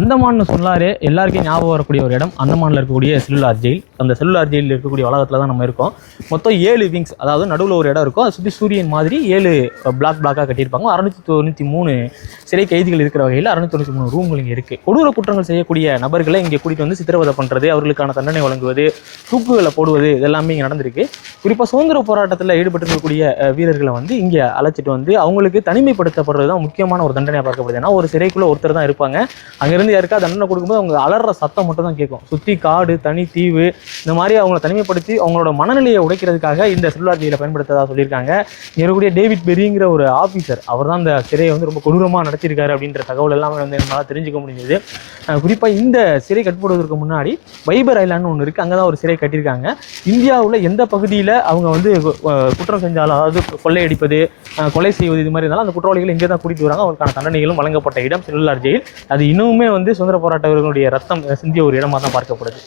அந்தமான்னு சொன்னாலே எல்லாருக்கும் ஞாபகம் வரக்கூடிய ஒரு இடம் அந்தமானில் இருக்கக்கூடிய செல்லுலார் ஜெயில். அந்த செல்லுலார் ஜெயிலில் இருக்கக்கூடிய வளாகத்தில் தான் நம்ம இருக்கோம். மொத்தம் 7 விங்ஸ், அதாவது நடுவில் ஒரு இடம் இருக்கும். அதை சுற்றி சூரியன் மாதிரி 7 பிளாக்காக கட்டியிருப்பாங்க. 693 சிறை கைதிகள் இருக்கிற வகையில் 693 ரூம்கள் இங்கே இருக்குது. கொடூர குற்றங்கள் செய்யக்கூடிய நபர்களை இங்கே கூட்டிகிட்டு வந்து சித்திரவதை பண்ணுறது, அவர்களுக்கான தண்டனை வழங்குவது, தூக்குகளை போடுவது, இதெல்லாமே இங்கே நடந்திருக்கு. குறிப்பாக சுதந்திர போராட்டத்தில் ஈடுபட்டிருக்கக்கூடிய வீரர்களை வந்து இங்கே அழைச்சிட்டு வந்து அவங்களுக்கு தனிமைப்படுத்தப்படுறது தான் முக்கியமான ஒரு தண்டனையாக பார்க்கப்படுது. ஏன்னா ஒரு சிறைக்குள்ளே ஒருத்தர் தான் இருப்பாங்க. அங்கேருந்து யாருக்கா தண்டனை கொடுக்கும்போது அவங்க அலற சத்தம் மட்டும் தான் கேட்கும். சுற்றி காடு, தனி தீவு, இந்த மாதிரி அவங்கள தனிமைப்படுத்தி அவங்களோட மனநிலையை உடைக்கிறதுக்காக இந்த செல்லுலார் ஜெயிலை பயன்படுத்ததாக சொல்லியிருக்காங்க. இங்கே இருக்கக்கூடிய டேவிட் பெரிங்கிற ஒரு ஆஃபீஸர், அவர் தான் இந்த சிறையை வந்து ரொம்ப கொடூரமாக நடத்தியிருக்காரு அப்படின்ற தகவல் எல்லாமே வந்து என்னால் தெரிஞ்சுக்க முடிஞ்சது. குறிப்பாக இந்த சிறை கட்டுப்படுவதற்கு முன்னாடி வைபர் ஐலாண்டு ஒன்று இருக்குது, அங்கே தான் ஒரு சிறை கட்டியிருக்காங்க. இந்தியாவில் எந்த பகுதியில் அவங்க வந்து குற்றம் செஞ்சாலும், அதாவது கொள்ளையடிப்பது, கொலை செய்வது, இது மாதிரி இருந்தாலும் அந்த குற்றவாளிகள் இங்கே தான் கூட்டிட்டு வராங்க. அவருக்கான தண்டனைகளும் வழங்கப்பட்ட இடம் செல்லுலார் ஜெயில். அது இன்னுமே வந்து சுதந்திர போராட்ட வீரர்களுடைய ரத்தம் சிந்திய ஒரு இடமாக தான் பார்க்கப்படுது.